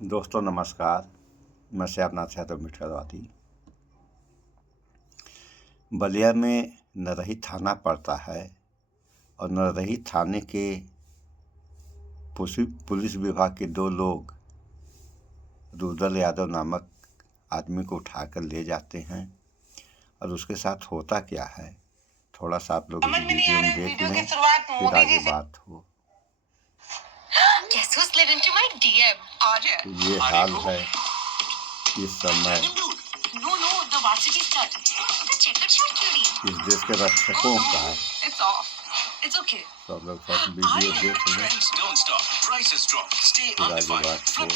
दोस्तों नमस्कार, मैं श्यामनाथ यादव मिठरवादी। बलिया में नरही थाना पड़ता है और नरही थाने के पुलिस विभाग के 2 लोग रुदल यादव नामक आदमी को उठाकर ले जाते हैं और उसके साथ होता क्या है थोड़ा सा आप लोग वीडियो में देख लें, फिर आगे बात हो। ये हाल है इस समय इस देश के रक्षकों का। सब लोग साथ वीडियो देख लें, फिर आगे बात हो।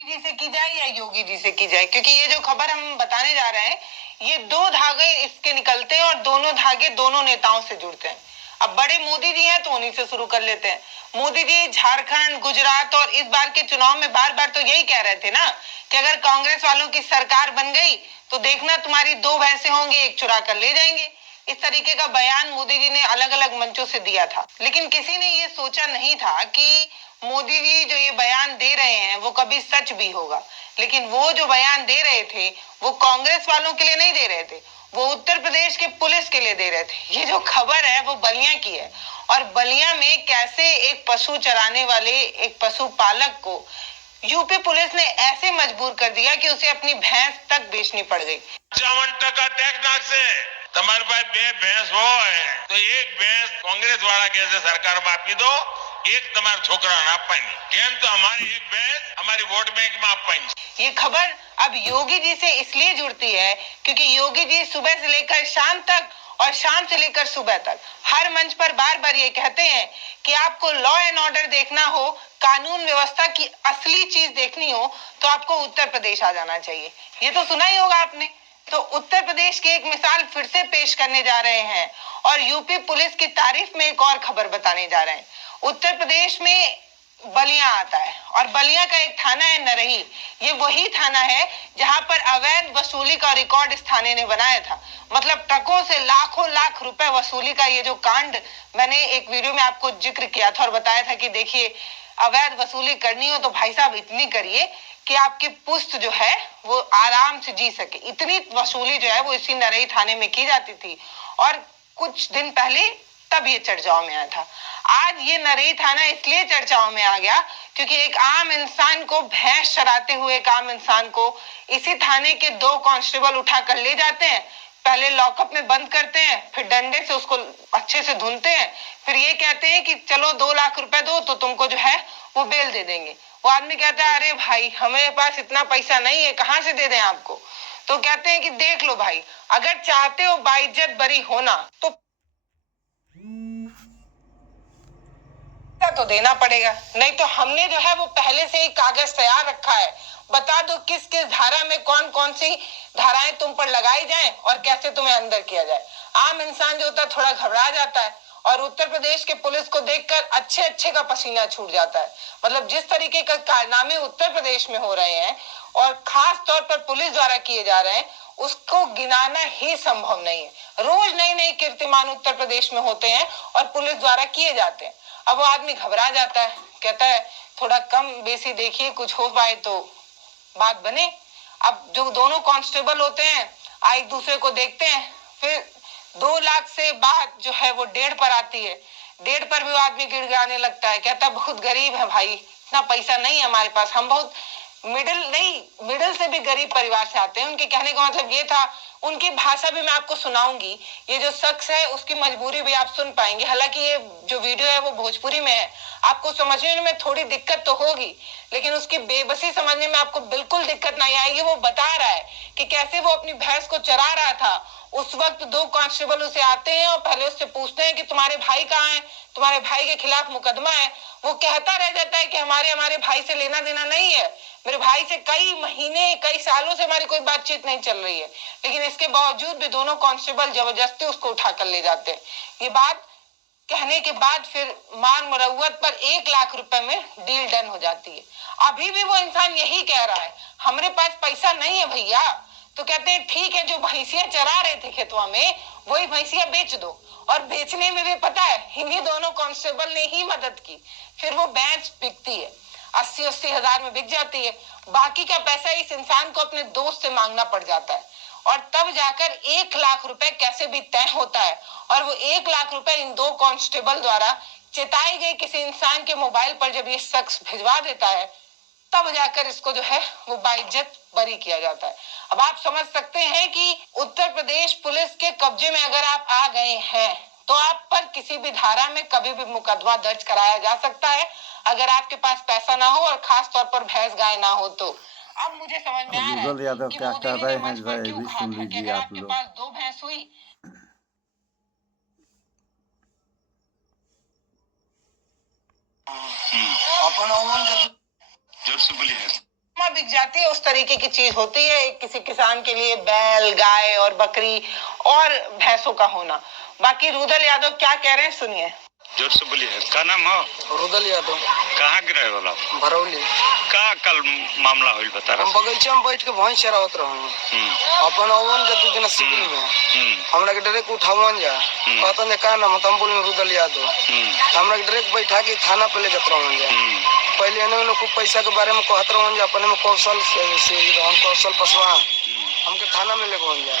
जी से की जाए या योगी जी से की जाए, क्योंकि ये जो खबर हम बताने जा रहे हैं ये 2 धागे इसके निकलते हैं और दोनों धागे दोनों नेताओं से जुड़ते हैं। अब बड़े मोदी जी हैं तो उन्हीं से शुरू कर लेते हैं। मोदी जी झारखंड, गुजरात और इस बार के चुनाव में बार बार तो यही कह रहे थे ना कि अगर कांग्रेस वालों की सरकार बन गई तो देखना तुम्हारी 2 भैंसे होंगी, एक चुरा कर ले जाएंगे। इस तरीके का बयान मोदी जी ने अलग अलग मंचों से दिया था, लेकिन किसी ने ये सोचा नहीं था कि मोदी जी जो ये बयान दे रहे हैं वो कभी सच भी होगा। लेकिन वो जो बयान दे रहे थे वो कांग्रेस वालों के लिए नहीं दे रहे थे, वो उत्तर प्रदेश के पुलिस के लिए दे रहे थे। ये जो खबर है वो बलिया की है और बलिया में कैसे एक पशु चराने वाले एक पशुपालक को यूपी पुलिस ने ऐसे मजबूर कर दिया कि उसे अपनी भैंस तक बेचनी पड़ गई। 55% टैक्स नाखશે તમારી પાસે 2 ભેંસ હોય તો એક ભેંસ કોંગ્રેસ વાળા કહે છે સરકાર માં આપી દો, એક તમારા છોકરાને આપવાની, કેમ તો અમારી એક ભેંસ અમારી વોટ બેંક में આપવાની। ये खबर अब योगी जी से इसलिए जुड़ती है क्योंकि योगी जी सुबह से लेकर शाम तक और शाम से लेकर सुबह तक हर मंच पर बार बार ये कहते हैं कि आपको लॉ एंड ऑर्डर देखना हो, कानून व्यवस्था की असली चीज देखनी हो तो आपको उत्तर प्रदेश आ जाना चाहिए। ये तो सुना ही होगा आपने। तो उत्तर प्रदेश की एक मिसाल फिर से पेश करने जा रहे हैं और यूपी पुलिस की तारीफ में एक और खबर बताने जा रहे हैं। उत्तर प्रदेश में बलिया आता है और बलिया का एक थाना है नरही। ये वही थाना है जहां पर अवैध वसूली का रिकॉर्ड इस थाने ने बनाया था। मतलब ट्रकों से लाखों लाख रुपए वसूली का ये जो कांड मैंने एक वीडियो में आपको जिक्र किया था और बताया था कि देखिए अवैध वसूली करनी हो तो भाई साहब इतनी करिए कि आपकी पुश्त जो है वो आराम से जी सके। इतनी वसूली जो है वो इसी नरही थाने में की जाती थी और कुछ दिन पहले तब ये चर्चाओं में आया था। आज ये नरही थाना इसलिए चर्चाओं में आ गया क्योंकि एक आम इंसान को भैंस चराते हुए एक आम इंसान को इसी थाने के 2 कांस्टेबल उठा कर ले जाते हैं। पहले लॉकअप में बंद करते हैं, फिर डंडे से उसको अच्छे से धुनते हैं, फिर ये कहते हैं कि चलो 2 लाख रुपए दो तो तुमको जो है वो बेल दे देंगे। वो आदमी कहता है अरे भाई हमारे पास इतना पैसा नहीं है, कहाँ से दे दें आपको। तो कहते हैं कि देख लो भाई, अगर चाहते हो बाइज्जत बरी होना तो देना पड़ेगा, नहीं तो हमने जो है वो पहले से ही कागज तैयार रखा है। बता दो किस किस धारा में कौन कौन सी धाराएं तुम पर लगाई जाएं और कैसे तुम्हें अंदर किया जाए। आम इंसान जो होता है थोड़ा घबरा जाता है और उत्तर प्रदेश के पुलिस को देखकर अच्छे अच्छे का पसीना छूट जाता है। मतलब जिस तरीके का कारनामे उत्तर प्रदेश में हो रहे हैं और खास तौर पर पुलिस द्वारा किए जा रहे हैं उसको गिनाना ही संभव नहीं है। रोज नई नई कीर्तिमान उत्तर प्रदेश में होते हैं और पुलिस द्वारा किए जाते हैं। अब वो आदमी घबरा जाता है, कहता है थोड़ा कम बेसी देखिए, कुछ हो पाए तो बात बने। अब जो दोनों कांस्टेबल होते हैं एक दूसरे को देखते हैं, फिर 2 लाख से बात जो है वो 1.5 पर आती है। 1.5 पर भी वो आदमी गिड़गिड़ाने लगता है, कहता है बहुत गरीब है भाई, इतना पैसा नहीं है हमारे पास, हम बहुत मिडिल से भी गरीब परिवार से आते हैं। उनके कहने का मतलब ये था, उनकी भाषा भी मैं आपको सुनाऊंगी। ये जो शख्स है उसकी मजबूरी भी आप सुन पाएंगे। हालांकि ये जो वीडियो है वो भोजपुरी में है, आपको समझने में थोड़ी दिक्कत तो होगी, लेकिन उसकी बेबसी समझने में आपको बिल्कुल दिक्कत नहीं आएगी। वो बता रहा है कि कैसे वो अपनी भैंस को चरा रहा था। उस वक्त 2 कांस्टेबल उसे आते हैं और पहले उससे पूछते हैं कि तुम्हारे भाई कहाँ हैं, तुम्हारे भाई के खिलाफ मुकदमा है। वो कहता रह जाता है कि हमारे भाई से लेना देना नहीं है, मेरे भाई से कई महीने कई सालों से हमारी कोई बातचीत नहीं चल रही है। लेकिन इसके बावजूद भी दोनों कांस्टेबल जबरदस्ती उसको उठाकर ले जाते हैं। ये बात कहने के बाद फिर मार मुरव्वत पर 1 लाख रुपए में डील डन हो जाती है। अभी भी वो इंसान यही कह रहा है, हमारे पास पैसा नहीं है भैया। तो कहते हैं ठीक है, जो भैंसिया चरा रहे थे खेतवा में वही भैंसिया बेच दो। और बेचने में भी पता है इन्हीं दोनों कांस्टेबल ने ही मदद की, फिर वो भैंस बिकती है। 80-80 हजार में बिक जाती है। बाकी का पैसा इस इंसान को अपने दोस्त से मांगना पड़ जाता है और तब जाकर 1 लाख रुपए कैसे भी तय होता है और वो 1 लाख रुपए इन 2 कांस्टेबल द्वारा चिताए गए किसी इंसान के मोबाइल पर जब ये शख्स भिजवा देता है तब जाकर इसको जो है वो बाइज्जत बरी किया जाता है। अब आप समझ सकते हैं कि उत्तर प्रदेश पुलिस के कब्जे में अगर आप आ गए हैं तो आप पर किसी भी धारा में कभी भी मुकदमा दर्ज कराया जा सकता है अगर आपके पास पैसा ना हो और खास तौर पर भैंस गाय ना हो तो। अब मुझे समझ में आ रहा रुदल यादव है कि क्या मोदी कर जी रहे ने हैं मंच जरा पर ये क्यों भी कहा सुन था कि लीजिए अगर आप आपके लोग। पास 2 भैंस हुई जोर से बोलिए। बिक जाती है, उस तरीके की चीज होती है किसी किसान के लिए बैल गाय और बकरी और भैंसों का होना। बाकी रुदल यादव क्या कह रहे हैं सुनिए। जोर से बोलिए। क्या नाम हो? रुदल यादव। कहाँ के रहे वाला? भरौली। का कल मामला हुई बता रहा? हम बगीचा में बैठ के भैंस चरावत रहे अपन अवन जा 2 दिन सिविल में हमरा के डायरेक्ट उठावन जा कहतन जे का नाम हम बोले रुदल यादव हमरा के डायरेक्ट बैठा के थाना पे ले जात रहन जा। पहले इन्होंने खूब पैसा के बारे में कहत रहन जा अपने में कौशल से रहन कौशल पसवा हमके थाना में लगवन जा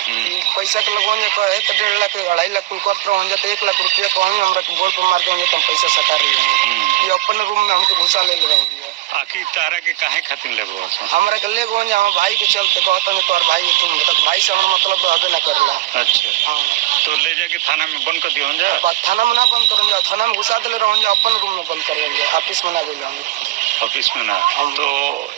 पैसा के लगवन जा कहे तो 1.5 लाख 2.5 लाख कुल करत रहन जा तो 1 लाख रुपया कहनी हमरा के गोल पे मार देवन जा तो पैसा सटा रही ये अपने रूम में हमके घुसा ले रहन जा। आखिर तारा के काहे खातिर लेगो? हमरा के ले गवन जा हम भाई के चलते कहतन तोर भाई तुम तक भाई से हमरा मतलब रहबे ना करला। अच्छा हां तो ले जाके थाना में बंद कर दियो जा। थाना में ना बंद करन जा थाना में घुसा देले रहन जा अपन रूम में बंद करन जा ऑफिस में ना गेल हम ऑफिस में ना। तो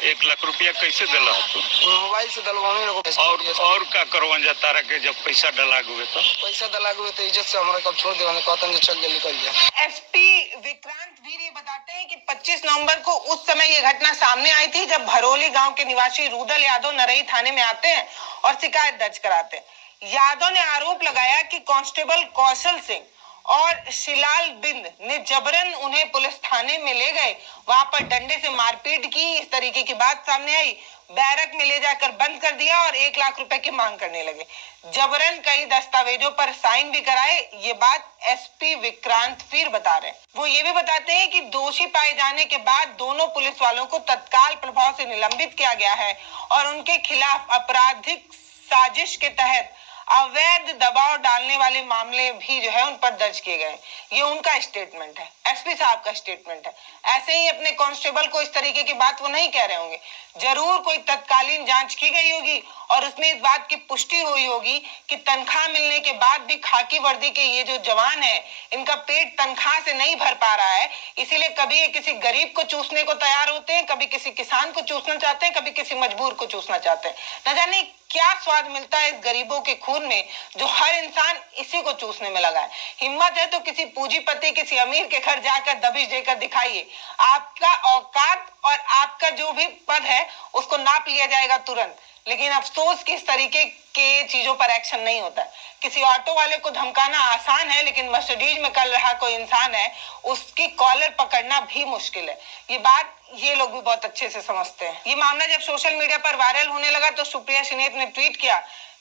1 लाख रुपया कैसे देला तू? मोबाइल से दलवाने और का करवन जा तारा के जब पैसा डला गुए तो? पैसा डला गुए तो इज्जत से हमरा कब छोड़ देवन कहतन जे चल जा निकल जा। एसपी विक्रांत वीर ये बताते हैं कि 25 नवंबर को उस समय ये घटना सामने आई थी जब भरोली गांव के निवासी रुदल यादव नरई थाने में आते हैं और शिकायत दर्ज कराते हैं। यादव ने आरोप लगाया कि कांस्टेबल कौशल सिंह और शिलाल बिंद ने जबरन उन्हें पुलिस थाने में ले गए, वहां पर डंडे से मारपीट की, इस तरीके की बात सामने आई। बैरक में ले जाकर बंद कर दिया और 1 लाख रुपए की मांग करने लगे। जबरन कई दस्तावेजों पर साइन भी कराए। ये बात एसपी विक्रांत वीर बता रहे हैं। वो ये भी बताते हैं कि दोषी पाए जाने के बाद दोनों पुलिस वालों को तत्काल प्रभाव से निलंबित किया गया है और उनके खिलाफ आपराधिक साजिश के तहत अवैध दबाव डालने वाले मामले भी जो है उन पर दर्ज किए गए। ये उनका स्टेटमेंट है, एसपी साहब का स्टेटमेंट है। ऐसे ही अपने कांस्टेबल को इस तरीके की बात वो नहीं कह रहे होंगे। जरूर कोई तत्कालीन जांच की गई होगी और उसमें इस बात की पुष्टि हुई होगी कि तनख्वाह मिलने के बाद भी खाकी वर्दी के ये जो जवान है इनका पेट तनख्वाह से नहीं भर पा रहा है, इसीलिए कभी ये किसी गरीब को चूसने को तैयार होते हैं, कभी किसी किसान को चूसना चाहते हैं, कभी किसी मजबूर को चूसना चाहते हैं। न जाने क्या स्वाद मिलता है इस गरीबों के खून में जो हर इंसान इसी को चूसने में लगा है। हिम्मत है तो किसी पूंजीपति किसी अमीर के घर जाकर दबिश देकर दिखाइए, आपका औकात और आपका जो भी पद है उसको नाप लिया जाएगा तुरंत। लेकिन अफसोस कि इस तरीके के चीजों पर एक्शन नहीं होता है। किसी ऑटो वाले को धमकाना आसान है, लेकिन मर्सिडीज में कर रहा कोई इंसान है उसकी कॉलर पकड़ना भी मुश्किल है। ये बात ये लोग भी बहुत अच्छे से समझते हैं। ये मामला जब सोशल मीडिया पर वायरल होने लगा तो सुप्रिया सिनेत ने ट्वीट किया,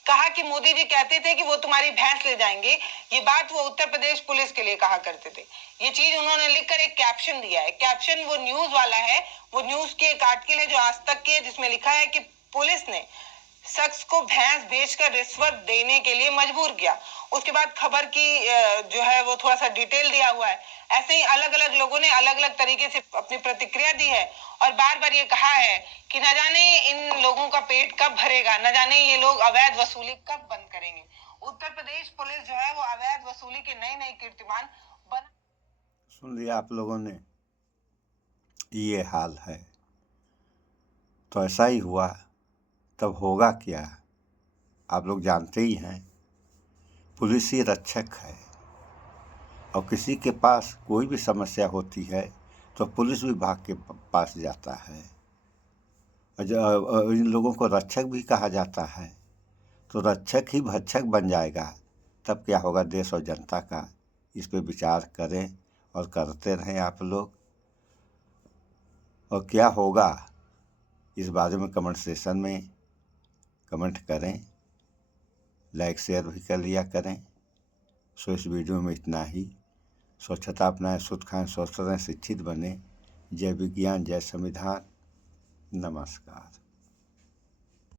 कहा कि मोदी जी कहते थे कि वो तुम्हारी भैंस ले जाएंगे। ये बात वो उत्तर प्रदेश पुलिस के लिए कहा करते थे। ये चीज उन्होंने लिखकर एक कैप्शन दिया है। कैप्शन वो न्यूज वाला है, वो न्यूज की एक आर्टिकल है जो आज तक की है, जिसमें लिखा है कि पुलिस ने शख्स को भैंस बेचकर रिश्वत देने के लिए मजबूर किया। उसके बाद खबर की जो है वो थोड़ा सा डिटेल दिया हुआ है। ऐसे ही अलग अलग लोगों ने अलग अलग तरीके से अपनी प्रतिक्रिया दी है और बार बार ये कहा है कि न जाने इन लोगों का पेट कब भरेगा, न जाने ये लोग अवैध वसूली कब बंद करेंगे। उत्तर प्रदेश पुलिस जो है वो अवैध वसूली के नए नए कीर्तिमान बना। सुन लिया आप लोगों ने, ये हाल है तो ऐसा ही हुआ, तब होगा क्या आप लोग जानते ही हैं। पुलिस ही रक्षक है और किसी के पास कोई भी समस्या होती है तो पुलिस विभाग के पास जाता है। और इन लोगों को रक्षक भी कहा जाता है, तो रक्षक ही भक्षक बन जाएगा, तब क्या होगा देश और जनता का। इस पे विचार करें और करते रहें आप लोग। और क्या होगा इस बारे में कमेंट सेशन में कमेंट करें, लाइक शेयर भी कर लिया करें। सो इस वीडियो में इतना ही। स्वच्छता अपनाएं, शुद्ध खाएं, स्वस्थ रहें, शिक्षित बने। जय विज्ञान, जय संविधान। नमस्कार।